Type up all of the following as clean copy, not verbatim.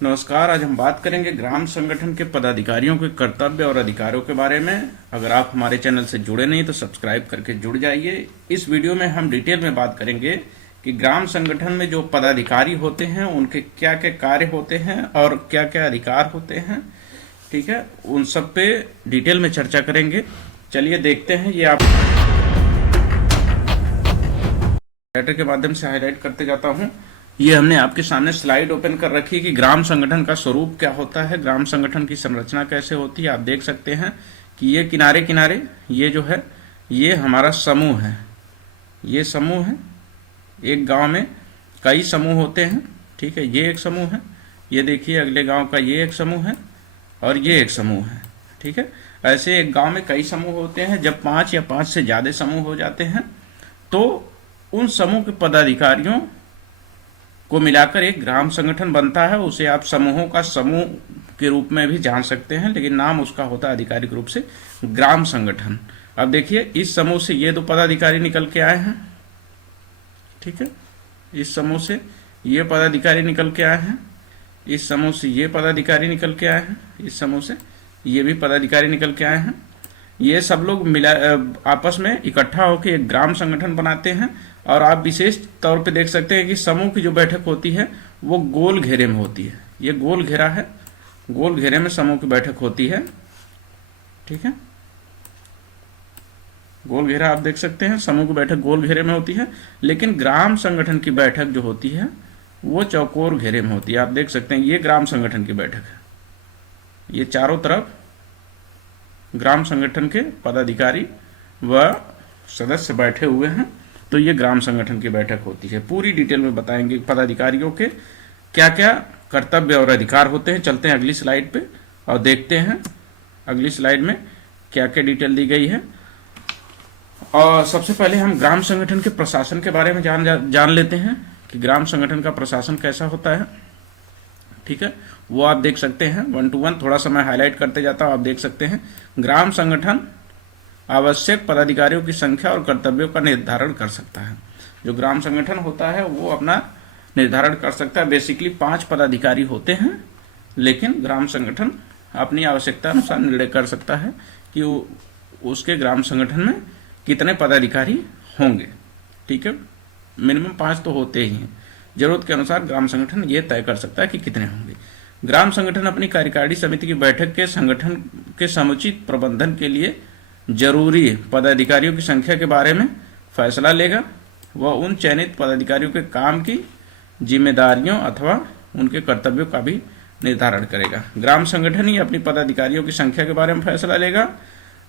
नमस्कार। आज हम बात करेंगे ग्राम संगठन के पदाधिकारियों के कर्तव्य और अधिकारों के बारे में। अगर आप हमारे चैनल से जुड़े नहीं तो सब्सक्राइब करके जुड़ जाइए। इस वीडियो में हम डिटेल में बात करेंगे कि ग्राम संगठन में जो पदाधिकारी होते हैं उनके क्या क्या कार्य होते हैं और क्या क्या अधिकार होते हैं। ठीक है, उन सब पे डिटेल में चर्चा करेंगे। चलिए देखते हैं। ये आप लेटर के माध्यम से हाईलाइट करते जाता हूं। ये हमने आपके सामने स्लाइड ओपन कर रखी है कि ग्राम संगठन का स्वरूप क्या होता है, ग्राम संगठन की संरचना कैसे होती है। आप देख सकते हैं कि ये किनारे किनारे ये जो है ये हमारा समूह है। ये समूह है। एक गांव में कई समूह होते हैं। ठीक है, ये एक समूह है। ये देखिए अगले गांव का ये एक समूह है और ये एक समूह है। ठीक है, ऐसे एक गांव में कई समूह होते हैं। जब 5 या 5 से ज्यादा समूह हो जाते हैं तो उन समूह के पदाधिकारियों को मिलाकर एक ग्राम संगठन बनता है। उसे आप समूहों का समूह के रूप में भी जान सकते हैं, लेकिन नाम उसका होता है आधिकारिक रूप से ग्राम संगठन। अब देखिए इस समूह से ये 2 पदाधिकारी निकल के आए हैं। ठीक है, इस समूह से ये पदाधिकारी निकल के आए हैं। इस समूह से ये पदाधिकारी निकल के आए हैं। इस समूह से ये भी पदाधिकारी निकल के आए हैं। ये सब लोग मिला आपस में इकट्ठा होकर एक ग्राम संगठन बनाते हैं। और आप विशेष तौर पे देख सकते हैं कि समूह की जो बैठक होती है वो गोल घेरे में होती है। ये गोल घेरा है, गोल घेरे में समूह की बैठक होती है। ठीक है, गोल घेरा आप देख सकते हैं, समूह की बैठक गोल घेरे में होती है। लेकिन ग्राम संगठन की बैठक जो होती है वो चौकोर घेरे में होती है। आप देख सकते हैं ये ग्राम संगठन की बैठक है। ये चारों तरफ ग्राम संगठन के पदाधिकारी व सदस्य बैठे हुए हैं। तो ये ग्राम संगठन की बैठक होती है। पूरी डिटेल में बताएंगे पदाधिकारियों के क्या क्या कर्तव्य और अधिकार होते हैं। चलते हैं अगली स्लाइड पे और देखते हैं अगली स्लाइड में क्या क्या डिटेल दी गई है। और सबसे पहले हम ग्राम संगठन के प्रशासन के बारे में जान लेते हैं कि ग्राम संगठन का प्रशासन कैसा होता है। ठीक है, वो आप देख सकते हैं 1 to 1। थोड़ा सा मैं हाईलाइट करते जाता हूं। आप देख सकते हैं ग्राम संगठन आवश्यक पदाधिकारियों की संख्या और कर्तव्यों का निर्धारण कर सकता है। जो ग्राम संगठन होता है वो अपना निर्धारण कर सकता है। बेसिकली 5 पदाधिकारी होते हैं, लेकिन ग्राम संगठन अपनी आवश्यकता अनुसार निर्णय कर सकता है कि उसके ग्राम संगठन में कितने पदाधिकारी होंगे। ठीक है, मिनिमम 5 तो होते ही हैं। जरूरत के अनुसार ग्राम संगठन ये तय कर सकता है कि कितने होंगे। ग्राम संगठन अपनी कार्यकारिणी समिति की बैठक के संगठन के समुचित प्रबंधन के लिए जरूरी पदाधिकारियों की संख्या के बारे में फैसला लेगा। वह उन चयनित पदाधिकारियों के काम की जिम्मेदारियों अथवा उनके कर्तव्यों का भी निर्धारण करेगा। ग्राम संगठन ही अपनी पदाधिकारियों की संख्या के बारे में फैसला लेगा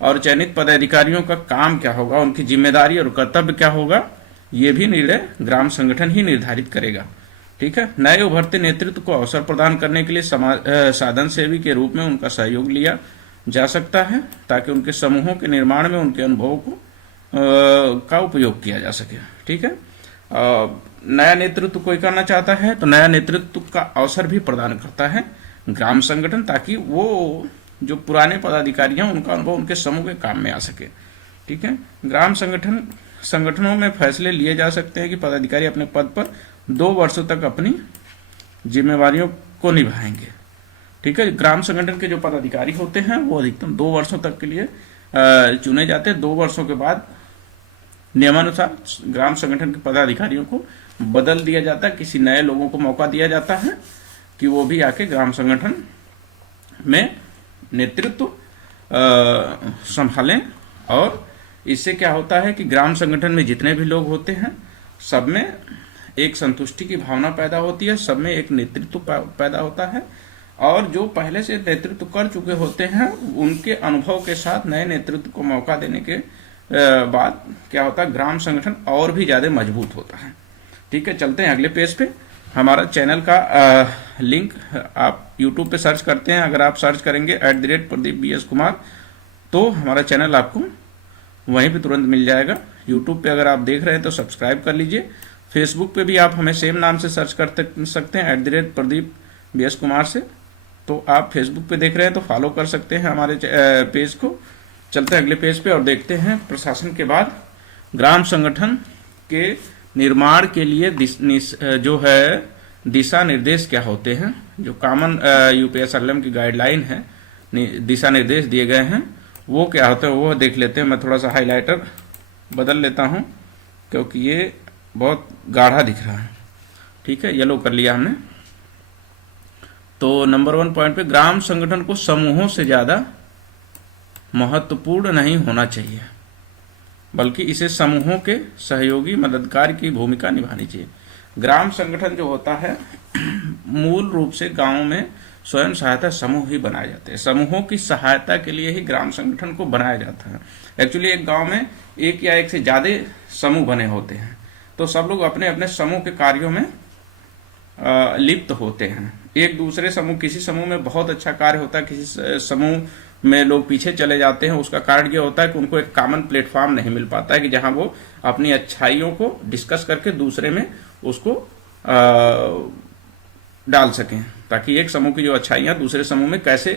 और चयनित पदाधिकारियों का काम क्या होगा, उनकी जिम्मेदारी और कर्तव्य क्या होगा, ये भी निर्णय ग्राम संगठन ही निर्धारित करेगा। ठीक है, नए उभरते नेतृत्व को अवसर प्रदान करने के लिए साधन सेवी के रूप में उनका सहयोग लिया जा सकता है, ताकि उनके समूहों के निर्माण में उनके अनुभवों को का उपयोग किया जा सके। ठीक है, नया नेतृत्व कोई करना चाहता है तो नया नेतृत्व का अवसर भी प्रदान करता है ग्राम संगठन, ताकि वो जो पुराने पदाधिकारी हैं उनका अनुभव उनके समूह के काम में आ सके। ठीक है, ग्राम संगठनों में फैसले लिए जा सकते हैं कि पदाधिकारी अपने पद पर 2 वर्षों तक अपनी जिम्मेवारियों को निभाएंगे। ठीक है, ग्राम संगठन के जो पदाधिकारी होते हैं वो अधिकतम 2 वर्षों तक के लिए चुने जाते हैं। 2 वर्षों के बाद नियमानुसार ग्राम संगठन के पदाधिकारियों को बदल दिया जाता है। किसी नए लोगों को मौका दिया जाता है कि वो भी आके ग्राम संगठन में नेतृत्व संभालें। और इससे क्या होता है कि ग्राम संगठन में जितने भी लोग होते हैं सब में एक संतुष्टि की भावना पैदा होती है, सब में एक नेतृत्व पैदा होता है। और जो पहले से नेतृत्व कर चुके होते हैं उनके अनुभव के साथ नए नेतृत्व को मौका देने के बाद क्या होता है, ग्राम संगठन और भी ज्यादा मजबूत होता है। ठीक है, चलते हैं अगले पेज पे। हमारा चैनल का लिंक आप यूट्यूब पे सर्च करते हैं। अगर आप सर्च करेंगे @प्रदीप BS कुमार तो हमारा चैनल आपको वहीं पे तुरंत मिल जाएगा। यूट्यूब पे अगर आप देख रहे हैं तो सब्सक्राइब कर लीजिए। फेसबुक पे भी आप हमें सेम नाम से सर्च कर सकते हैं @प्रदीप BS कुमार से। तो आप फेसबुक पे देख रहे हैं तो फॉलो कर सकते हैं हमारे पेज को। चलते हैं अगले पेज पे और देखते हैं प्रशासन के बाद ग्राम संगठन के निर्माण के लिए जो है दिशा निर्देश क्या होते हैं, जो कॉमन यूपीएसआरएम की गाइडलाइन है, दिशा निर्देश दिए गए हैं, वो क्या होते हैं वो देख लेते हैं। मैं थोड़ा सा हाइलाइटर बदल लेता हूं क्योंकि ये बहुत गाढ़ा दिख रहा है। ठीक है, येलो कर लिया हमने। तो नंबर 1 पॉइंट पे, ग्राम संगठन को समूहों से ज्यादा महत्वपूर्ण नहीं होना चाहिए, बल्कि इसे समूहों के सहयोगी मददगार की भूमिका निभानी चाहिए। ग्राम संगठन जो होता है मूल रूप से गांव में स्वयं सहायता समूह ही बनाए जाते हैं। समूहों की सहायता के लिए ही ग्राम संगठन को बनाया जाता है। एक्चुअली एक गांव में एक या एक से ज्यादा समूह बने होते हैं, तो सब लोग अपने अपने समूह के कार्यों में लिप्त होते हैं। एक दूसरे समूह, किसी समूह में बहुत अच्छा कार्य होता है, किसी समूह में लोग पीछे चले जाते हैं। उसका कारण यह होता है कि उनको एक कॉमन प्लेटफॉर्म नहीं मिल पाता है कि जहां वो अपनी अच्छाइयों को डिस्कस करके दूसरे में उसको डाल सकें, ताकि एक समूह की जो अच्छाइयां दूसरे समूह में कैसे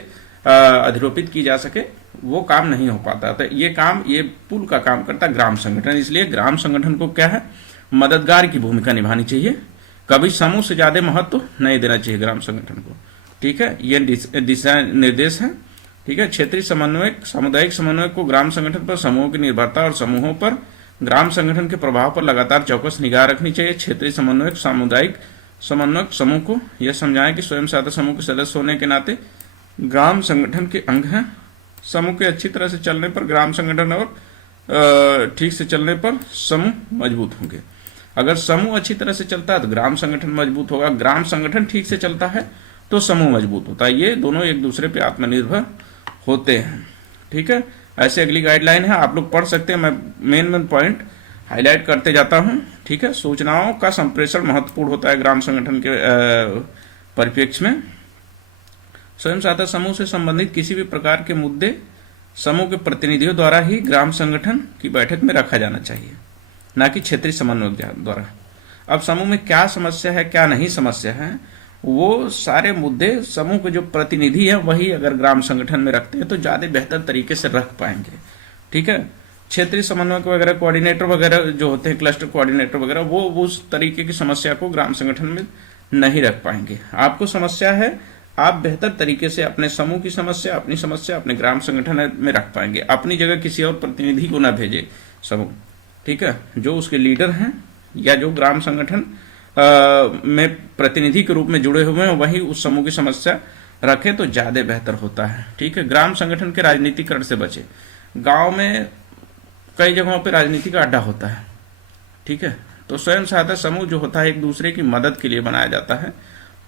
अधिरोपित की जा सके, वो काम नहीं हो पाता। तो ये काम, ये पुल का काम करता है ग्राम संगठन। इसलिए ग्राम संगठन को क्या है, मददगार की भूमिका निभानी चाहिए, कभी समूह से ज्यादा महत्व नहीं देना चाहिए ग्राम संगठन को। ठीक है, ये दिशा निर्देश है। ठीक है, क्षेत्रीय समन्वयक, सामुदायिक समन्वयक को ग्राम संगठन पर समूहों की निर्भरता और समूहों पर ग्राम संगठन के प्रभाव पर लगातार चौकस निगाह रखनी चाहिए। क्षेत्रीय समन्वयक सामुदायिक समन्वयक समूह को यह समझाएं कि स्वयं सहायता समूह के सदस्य होने के नाते ग्राम संगठन के अंग हैं। समूह के अच्छी तरह से चलने पर ग्राम संगठन और ठीक से चलने पर समूह मजबूत होंगे। अगर समूह अच्छी तरह से चलता है तो ग्राम संगठन मजबूत होगा, ग्राम संगठन ठीक से चलता है तो समूह मजबूत होता है। ये दोनों एक दूसरे पे आत्मनिर्भर होते हैं। ठीक है, ऐसे अगली गाइडलाइन है, आप लोग पढ़ सकते हैं। मैं मेन पॉइंट हाईलाइट करते जाता हूं। ठीक है, सूचनाओं का संप्रेषण महत्वपूर्ण होता है ग्राम संगठन के परिप्रेक्ष्य में। स्वयं सहायता समूह से संबंधित किसी भी प्रकार के मुद्दे समूह के प्रतिनिधियों द्वारा ही ग्राम संगठन की बैठक में रखा जाना चाहिए, ना कि क्षेत्रीय समन्वयक द्वारा। अब समूह में क्या समस्या है, क्या नहीं समस्या है, वो सारे मुद्दे समूह के जो प्रतिनिधि है वही अगर ग्राम संगठन में रखते हैं तो ज्यादा बेहतर तरीके से रख पाएंगे। ठीक है, क्षेत्रीय समन्वयक वगैरह, कोऑर्डिनेटर वगैरह जो होते हैं, क्लस्टर कोऑर्डिनेटर वगैरह, वो उस तरीके की समस्या को ग्राम संगठन में नहीं रख पाएंगे। आपको समस्या है, आप बेहतर तरीके से अपने समूह की समस्या, अपनी समस्या अपने ग्राम संगठन में रख पाएंगे। अपनी जगह किसी और प्रतिनिधि को ना भेजे समूह। ठीक है, जो उसके लीडर हैं या जो ग्राम संगठन में प्रतिनिधि के रूप में जुड़े हुए हैं वही उस समूह की समस्या रखें तो ज्यादा बेहतर होता है। ठीक है, ग्राम संगठन के राजनीतिकरण से बचे। गांव में कई जगहों पे राजनीति का अड्डा होता है। ठीक है, तो स्वयं सहायता समूह जो होता है एक दूसरे की मदद के लिए बनाया जाता है।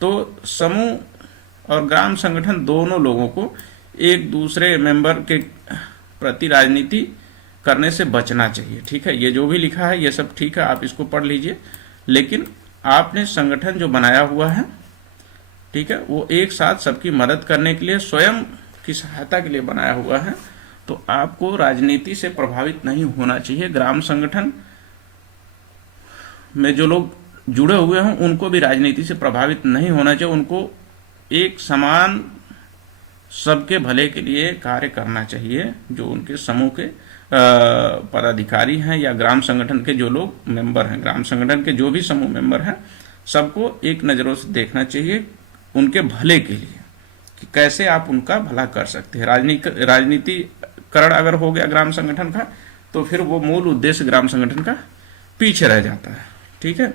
तो समूह और ग्राम संगठन दोनों लोगों को एक दूसरे मेंबर के प्रति राजनीति करने से बचना चाहिए। ठीक है, ये जो भी लिखा है ये सब ठीक है, आप इसको पढ़ लीजिए, लेकिन आपने संगठन जो बनाया हुआ है, ठीक है, वो एक साथ सबकी मदद करने के लिए, स्वयं की सहायता के लिए बनाया हुआ है। तो आपको राजनीति से प्रभावित नहीं होना चाहिए। ग्राम संगठन में जो लोग जुड़े हुए हों उनको भी राजनीति से प्रभावित नहीं होना चाहिए। उनको एक समान सबके भले के लिए कार्य करना चाहिए। जो उनके समूह के पदाधिकारी हैं या ग्राम संगठन के जो लोग मेंबर हैं, ग्राम संगठन के जो भी समूह मेंबर हैं, सबको एक नजरों से देखना चाहिए उनके भले के लिए कि कैसे आप उनका भला कर सकते हैं। राजनीतिकरण अगर हो गया ग्राम संगठन का तो फिर वो मूल उद्देश्य ग्राम संगठन का पीछे रह जाता है। ठीक है,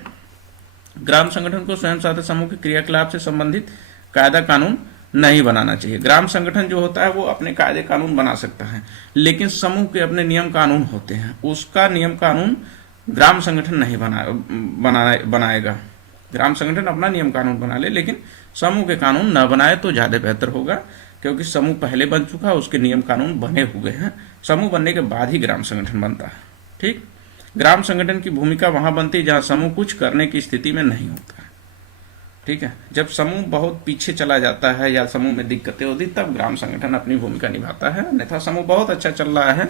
ग्राम संगठन को स्वयं सहायता समूह के क्रियाकलाप से संबंधित कायदा कानून नहीं बनाना चाहिए। ग्राम संगठन जो होता है वो अपने कायदे कानून बना सकता है, लेकिन समूह के अपने नियम कानून होते हैं, उसका नियम कानून ग्राम संगठन नहीं बनाएगा। ग्राम संगठन अपना नियम कानून बना ले, लेकिन समूह के कानून न बनाए तो ज्यादा बेहतर होगा, क्योंकि समूह पहले बन चुका है, उसके नियम कानून बने हुए हैं। समूह बनने के बाद ही ग्राम संगठन बनता है। ठीक, ग्राम संगठन की भूमिका वहां बनती है जहां समूह कुछ करने की स्थिति में नहीं होता है। ठीक है, जब समूह बहुत पीछे चला जाता है या समूह में दिक्कतें होती तब ग्राम संगठन अपनी भूमिका निभाता है। अन्यथा समूह बहुत अच्छा चल रहा है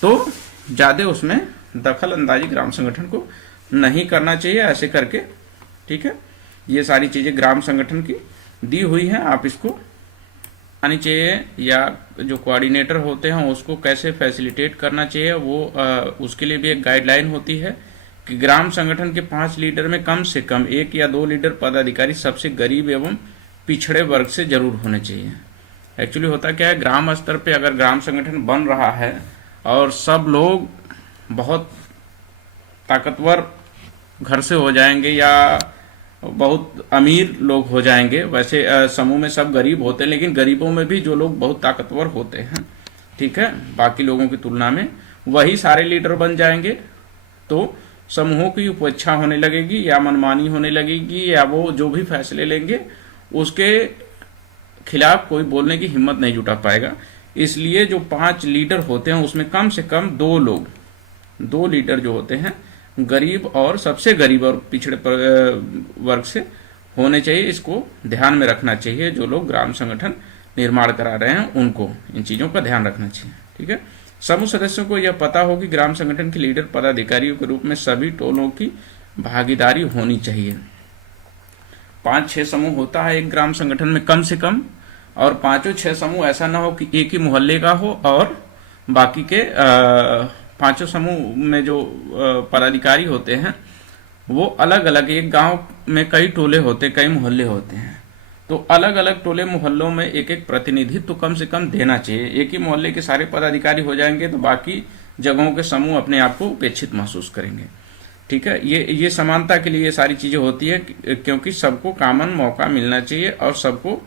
तो ज्यादा उसमें दखल अंदाजी ग्राम संगठन को नहीं करना चाहिए। ऐसे करके, ठीक है, ये सारी चीजें ग्राम संगठन की दी हुई हैं, आप इसको आनी चाहिए। या जो कोऑर्डिनेटर होते हैं उसको कैसे फैसिलिटेट करना चाहिए, वो उसके लिए भी एक गाइडलाइन होती है कि ग्राम संगठन के 5 लीडर में कम से कम 1 या 2 लीडर पदाधिकारी सबसे गरीब एवं पिछड़े वर्ग से जरूर होने चाहिए। एक्चुअली होता क्या है, ग्राम स्तर पे अगर ग्राम संगठन बन रहा है और सब लोग बहुत ताकतवर घर से हो जाएंगे या बहुत अमीर लोग हो जाएंगे, वैसे समूह में सब गरीब होते हैं, लेकिन गरीबों में भी जो लोग बहुत ताकतवर होते हैं, ठीक है, बाकी लोगों की तुलना में, वही सारे लीडर बन जाएंगे, तो समूहों की उपेक्षा होने लगेगी या मनमानी होने लगेगी, या वो जो भी फैसले लेंगे उसके खिलाफ कोई बोलने की हिम्मत नहीं जुटा पाएगा। इसलिए जो 5 लीडर होते हैं उसमें कम से कम 2 लीडर जो होते हैं गरीब और सबसे गरीब और पिछड़े वर्ग से होने चाहिए। इसको ध्यान में रखना चाहिए, जो लोग ग्राम संगठन निर्माण करा रहे हैं उनको इन चीजों का ध्यान रखना चाहिए। ठीक है, समूह सदस्यों को यह पता हो कि ग्राम संगठन के लीडर पदाधिकारियों के रूप में सभी टोलों की भागीदारी होनी चाहिए। 5-6 समूह होता है एक ग्राम संगठन में कम से कम, और 5-6 समूह ऐसा ना हो कि एक ही मोहल्ले का हो और बाकी के 5 समूह में जो पदाधिकारी होते हैं वो अलग अलग, एक गांव में कई टोले होते हैं, कई मोहल्ले होते हैं, तो अलग अलग टोले मोहल्लों में एक एक प्रतिनिधित्व तो कम से कम देना चाहिए। एक ही मोहल्ले के सारे पदाधिकारी हो जाएंगे तो बाकी जगहों के समूह अपने आप को उपेक्षित महसूस करेंगे। ठीक है, ये समानता के लिए ये सारी चीजें होती है, क्योंकि सबको कॉमन मौका मिलना चाहिए और सबको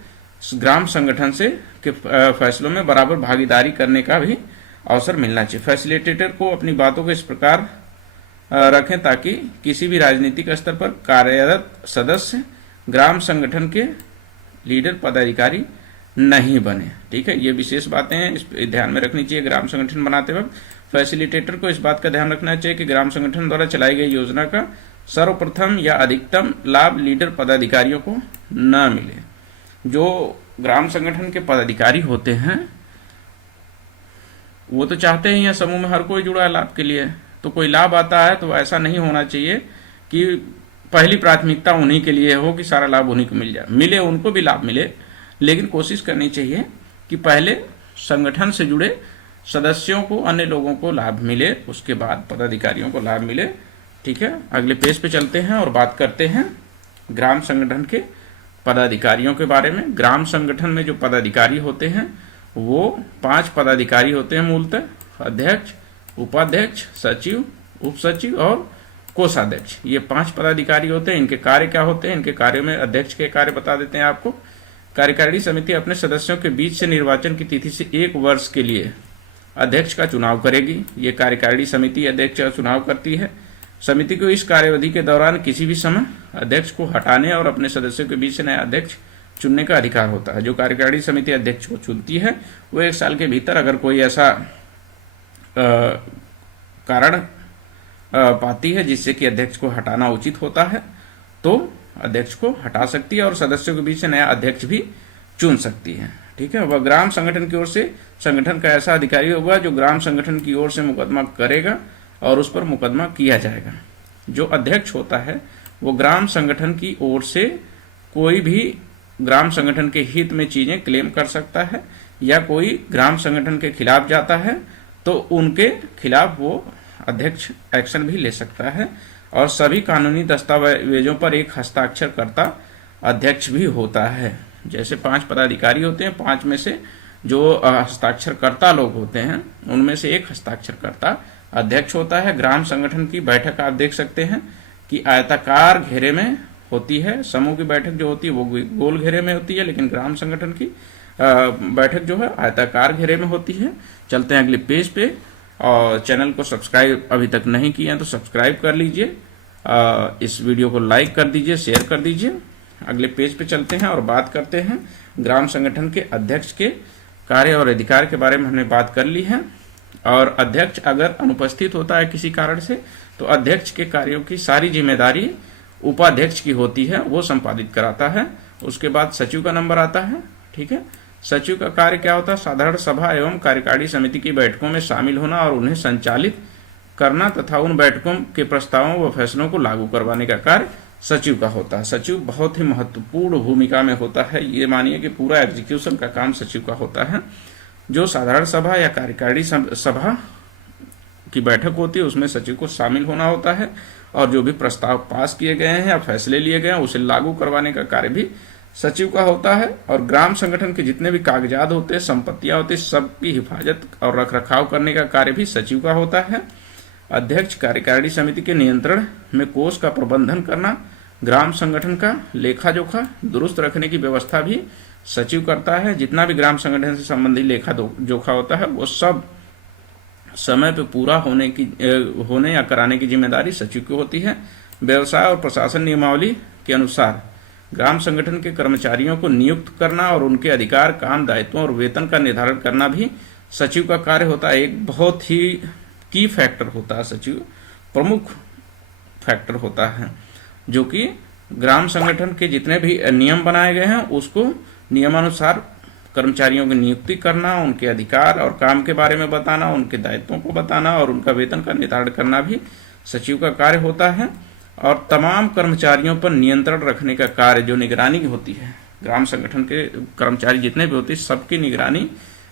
ग्राम संगठन से के फैसलों में बराबर भागीदारी करने का भी अवसर मिलना चाहिए। फैसिलिटेटर को अपनी बातों को इस प्रकार रखें ताकि किसी भी राजनीतिक स्तर पर कार्यरत सदस्य ग्राम संगठन के लीडर पदाधिकारी नहीं बने। ठीक है, ये विशेष बातें हैं, इस ध्यान में रखनी चाहिए ग्राम संगठन बनाते वक्त। फैसिलिटेटर को इस बात का ध्यान रखना चाहिए कि ग्राम संगठन द्वारा चलाई गई योजना का सर्वप्रथम या अधिकतम लाभ लीडर पदाधिकारियों को न मिले। जो ग्राम संगठन के पदाधिकारी होते हैं वो तो चाहते हैं यहाँ समूह में हर कोई जुड़ा है लाभ के लिए, तो कोई लाभ आता है तो ऐसा नहीं होना चाहिए कि पहली प्राथमिकता उन्हीं के लिए हो कि सारा लाभ उन्हीं को मिल जाए। मिले, उनको भी लाभ मिले, लेकिन कोशिश करनी चाहिए कि पहले संगठन से जुड़े सदस्यों को, अन्य लोगों को लाभ मिले, उसके बाद पदाधिकारियों को लाभ मिले। ठीक है, अगले पेज पे चलते हैं और बात करते हैं ग्राम संगठन के पदाधिकारियों के बारे में। ग्राम संगठन में जो पदाधिकारी होते हैं वो 5 पदाधिकारी होते हैं मूलतः, अध्यक्ष, उपाध्यक्ष, सचिव, उप सचिव और कोषाध्यक्ष। ये 5 पदाधिकारी होते हैं। इनके कार्य क्या होते हैं? इनके कार्यों में अध्यक्ष के कार्य बता देते हैं आपको। कार्यकारिणी समिति अपने सदस्यों के बीच से निर्वाचन की तिथि से 1 वर्ष के लिए अध्यक्ष का चुनाव करेगी। ये कार्यकारिणी समिति अध्यक्ष का चुनाव करती है। समिति को इस कार्यावधि के दौरान किसी भी समय अध्यक्ष को हटाने और अपने सदस्यों के बीच से नया अध्यक्ष चुनने का अधिकार होता है। जो कार्यकारिणी समिति अध्यक्ष को चुनती है वो 1 साल के भीतर अगर कोई ऐसा कारण पाती है जिससे कि अध्यक्ष को हटाना उचित होता है तो अध्यक्ष को हटा सकती है और सदस्यों के बीच से नया अध्यक्ष भी चुन सकती है। ठीक है, वह ग्राम संगठन की ओर से संगठन का ऐसा अधिकारी होगा जो ग्राम संगठन की ओर से मुकदमा करेगा और उस पर मुकदमा किया जाएगा। जो अध्यक्ष होता है वो ग्राम संगठन की ओर से कोई भी ग्राम संगठन के हित में चीजें क्लेम कर सकता है, या कोई ग्राम संगठन के खिलाफ जाता है तो उनके खिलाफ वो अध्यक्ष एक्शन भी ले सकता है। और सभी कानूनी दस्तावेजों पर एक हस्ताक्षरकर्ता अध्यक्ष भी होता है। जैसे 5 पदाधिकारी होते हैं, 5 में से जो हस्ताक्षरकर्ता लोग होते हैं उनमें से एक हस्ताक्षरकर्ता अध्यक्ष होता है। ग्राम संगठन की बैठक आप देख सकते हैं कि आयताकार घेरे में होती है। समूह की बैठक जो होती है वो गोल घेरे में होती है, लेकिन ग्राम संगठन की बैठक जो है आयताकार घेरे में होती है। चलते हैं अगले पेज पे, और चैनल को सब्सक्राइब अभी तक नहीं किए हैं तो सब्सक्राइब कर लीजिए, इस वीडियो को लाइक कर दीजिए, शेयर कर दीजिए। अगले पेज पे चलते हैं और बात करते हैं ग्राम संगठन के अध्यक्ष के कार्य और अधिकार के बारे में हमने बात कर ली है। और अध्यक्ष अगर अनुपस्थित होता है किसी कारण से तो अध्यक्ष के कार्यों की सारी जिम्मेदारी उपाध्यक्ष की होती है, वो संपादित कराता है। उसके बाद सचिव का नंबर आता है। ठीक है, सचिव का कार्य क्या होता है? साधारण सभा एवं कार्यकारिणी समिति की बैठकों में शामिल होना और उन्हें संचालित करना तथा उन बैठकों के प्रस्तावों व फैसलों को लागू करवाने का कार्य सचिव का होता है। सचिव बहुत ही महत्वपूर्ण भूमिका में होता है। ये मानिए कि पूरा एग्जीक्यूशन का काम सचिव का होता है। जो साधारण सभा या कार्यकारिणी सभा की बैठक होती है उसमें सचिव को शामिल होना होता है और जो भी प्रस्ताव पास किए गए हैं या फैसले लिए गए हैं उसे लागू करवाने का कार्य भी सचिव का होता है। और ग्राम संगठन के जितने भी कागजात होते हैं, संपत्तियां होती हैं, सबकी हिफाजत और रखरखाव करने का कार्य भी सचिव का होता है। अध्यक्ष कार्यकारिणी समिति के नियंत्रण में कोष का प्रबंधन करना, ग्राम संगठन का लेखा जोखा दुरुस्त रखने की व्यवस्था भी सचिव करता है। जितना भी ग्राम संगठन से संबंधित लेखा जोखा होता है वो सब समय पे पूरा होने या कराने की जिम्मेदारी सचिव की होती है। व्यवसाय और प्रशासन नियमावली के अनुसार ग्राम संगठन के कर्मचारियों को नियुक्त करना और उनके अधिकार, काम, दायित्वों और वेतन का निर्धारण करना भी सचिव का कार्य होता है। एक बहुत ही की फैक्टर होता है सचिव, प्रमुख फैक्टर होता है, जो कि ग्राम संगठन के जितने भी नियम बनाए गए हैं उसको नियमानुसार कर्मचारियों की नियुक्ति करना, उनके अधिकार और काम के बारे में बताना, उनके दायित्वों को बताना और उनका वेतन का निर्धारण करना भी सचिव का कार्य होता है। और तमाम कर्मचारियों पर नियंत्रण रखने का कार्य, जो निगरानी होती है, ग्राम संगठन के कर्मचारी जितने भी होते हैं सबकी निगरानी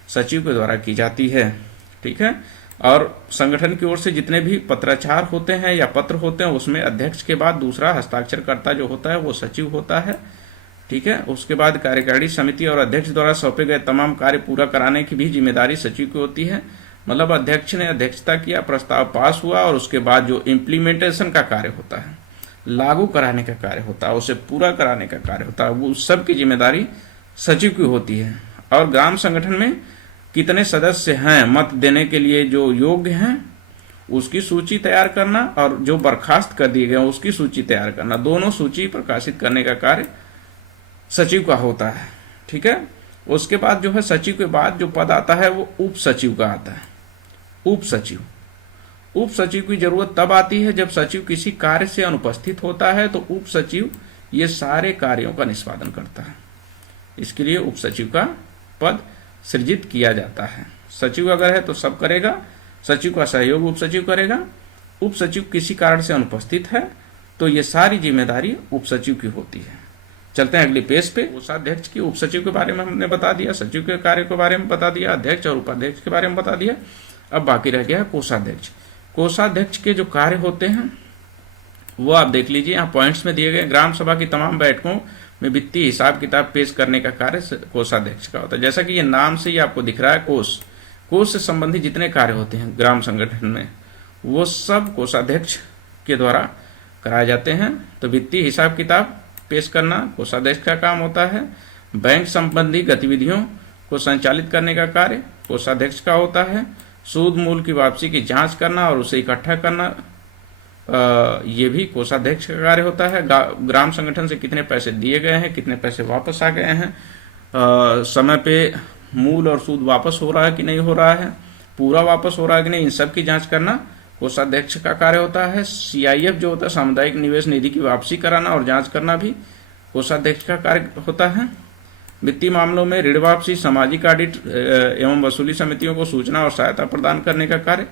सचिव के द्वारा की जाती है। ठीक है। और संगठन की ओर से जितने भी पत्राचार होते हैं या पत्र होते हैं उसमें अध्यक्ष के बाद दूसरा हस्ताक्षरकर्ता जो होता है वो सचिव होता है। ठीक है। उसके बाद कार्यकारिणी समिति और अध्यक्ष द्वारा सौंपे गए तमाम कार्य पूरा कराने की भी जिम्मेदारी सचिव की होती है। मतलब अध्यक्ष ने अध्यक्षता किया, प्रस्ताव पास हुआ और उसके बाद जो इम्प्लीमेंटेशन का कार्य होता है, लागू कराने का कार्य होता है, उसे पूरा कराने का कार्य होता है, वो सब की जिम्मेदारी सचिव की होती है। और ग्राम संगठन में कितने सदस्य हैं मत देने के लिए जो योग्य हैं उसकी सूची तैयार करना और जो बर्खास्त कर दिए गए उसकी सूची तैयार करना, दोनों सूची प्रकाशित करने का कार्य सचिव का होता है। ठीक है। उसके बाद जो है सचिव के बाद जो पद आता है वो उप सचिव का आता है। उप सचिव की जरूरत तब आती है जब सचिव किसी कार्य से अनुपस्थित होता है, तो उप सचिव ये सारे कार्यों का निष्पादन करता है। इसके लिए उप सचिव का पद सृजित किया जाता है। सचिव अगर है तो सब करेगा, सचिव का सहयोग उप सचिव करेगा। उप सचिव किसी कारण से अनुपस्थित है तो ये सारी जिम्मेदारी उप सचिव की होती है। चलते हैं अगले पेज पे। कोषाध्यक्ष की, उप सचिव के बारे में हमने बता दिया, सचिव के कार्य के बारे में बता दिया, अध्यक्ष और उपाध्यक्ष के बारे में बता दिया। अब बाकी रह गया है कोषाध्यक्ष। कोषाध्यक्ष के जो कार्य होते हैं वो आप देख लीजिए, यहाँ पॉइंट्स में दिए गए। ग्राम सभा की तमाम बैठकों में वित्तीय हिसाब किताब पेश करने का कार्य कोषाध्यक्ष का होता है। जैसा कि ये नाम से ही आपको दिख रहा है, कोष से संबंधित जितने कार्य होते हैं ग्राम संगठन में वो सब कोषाध्यक्ष के द्वारा कराए जाते हैं। तो वित्तीय हिसाब किताब पेश करना कोषाध्यक्ष का काम होता है। बैंक संबंधी गतिविधियों को संचालित करने का कार्य कोषाध्यक्ष का होता है। सूद मूल की वापसी की जांच करना और उसे इकट्ठा करना ये भी कोषाध्यक्ष का कार्य होता है। ग्राम संगठन से कितने पैसे दिए गए हैं, कितने पैसे वापस आ गए हैं, समय पे मूल और सूद वापस हो रहा है कि नहीं हो रहा है, पूरा वापस हो रहा है कि नहीं, इन सब की जांच करना कोषाध्यक्ष का कार्य होता है। CIF जो होता है सामुदायिक निवेश निधि की वापसी कराना और जांच करना भी कोषाध्यक्ष का कार्य होता है। वित्तीय मामलों में ऋण वापसी, सामाजिक ऑडिट एवं वसूली समितियों को सूचना और सहायता प्रदान करने का कार्य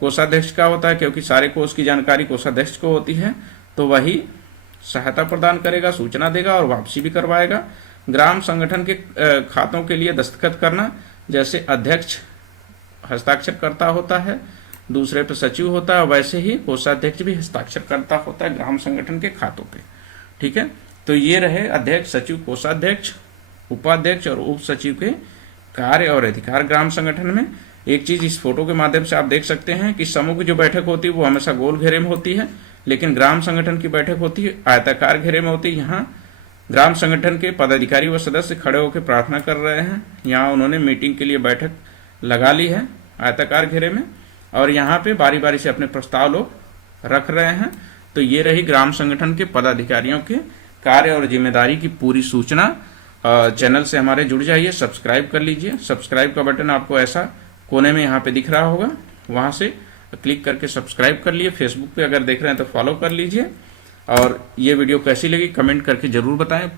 कोषाध्यक्ष का होता है, क्योंकि सारे कोष की जानकारी कोषाध्यक्ष को होती है तो वही सहायता प्रदान करेगा, सूचना देगा और वापसी भी करवाएगा। ग्राम संगठन के खातों के लिए दस्तखत करना, जैसे अध्यक्ष हस्ताक्षरकर्ता होता है, दूसरे पे सचिव होता है, वैसे ही कोषाध्यक्ष भी हस्ताक्षरकर्ता होता है ग्राम संगठन के खातों पे। ठीक है। तो ये रहे अध्यक्ष, सचिव, कोषाध्यक्ष, उपाध्यक्ष और उप सचिव के कार्य और अधिकार ग्राम संगठन में। एक चीज इस फोटो के माध्यम से आप देख सकते हैं कि समूह की जो बैठक होती है वो हमेशा गोल घेरे में होती है, लेकिन ग्राम संगठन की बैठक होती है आयताकार घेरे में होती है। यहाँ ग्राम संगठन के पदाधिकारी व सदस्य खड़े होकर प्रार्थना कर रहे हैं। यहाँ उन्होंने मीटिंग के लिए बैठक लगा ली है आयताकार घेरे में और यहाँ पे बारी बारी से अपने प्रस्ताव लोग रख रहे हैं। तो ये रही ग्राम संगठन के पदाधिकारियों के कार्य और जिम्मेदारी की पूरी सूचना। चैनल से हमारे जुड़ जाइए, सब्सक्राइब कर लीजिए। सब्सक्राइब का बटन आपको ऐसा कोने में यहाँ पे दिख रहा होगा, वहाँ से क्लिक करके सब्सक्राइब कर लिए। फेसबुक पे अगर देख रहे हैं तो फॉलो कर लीजिए। और ये वीडियो कैसी लगी कमेंट करके जरूर बताएं।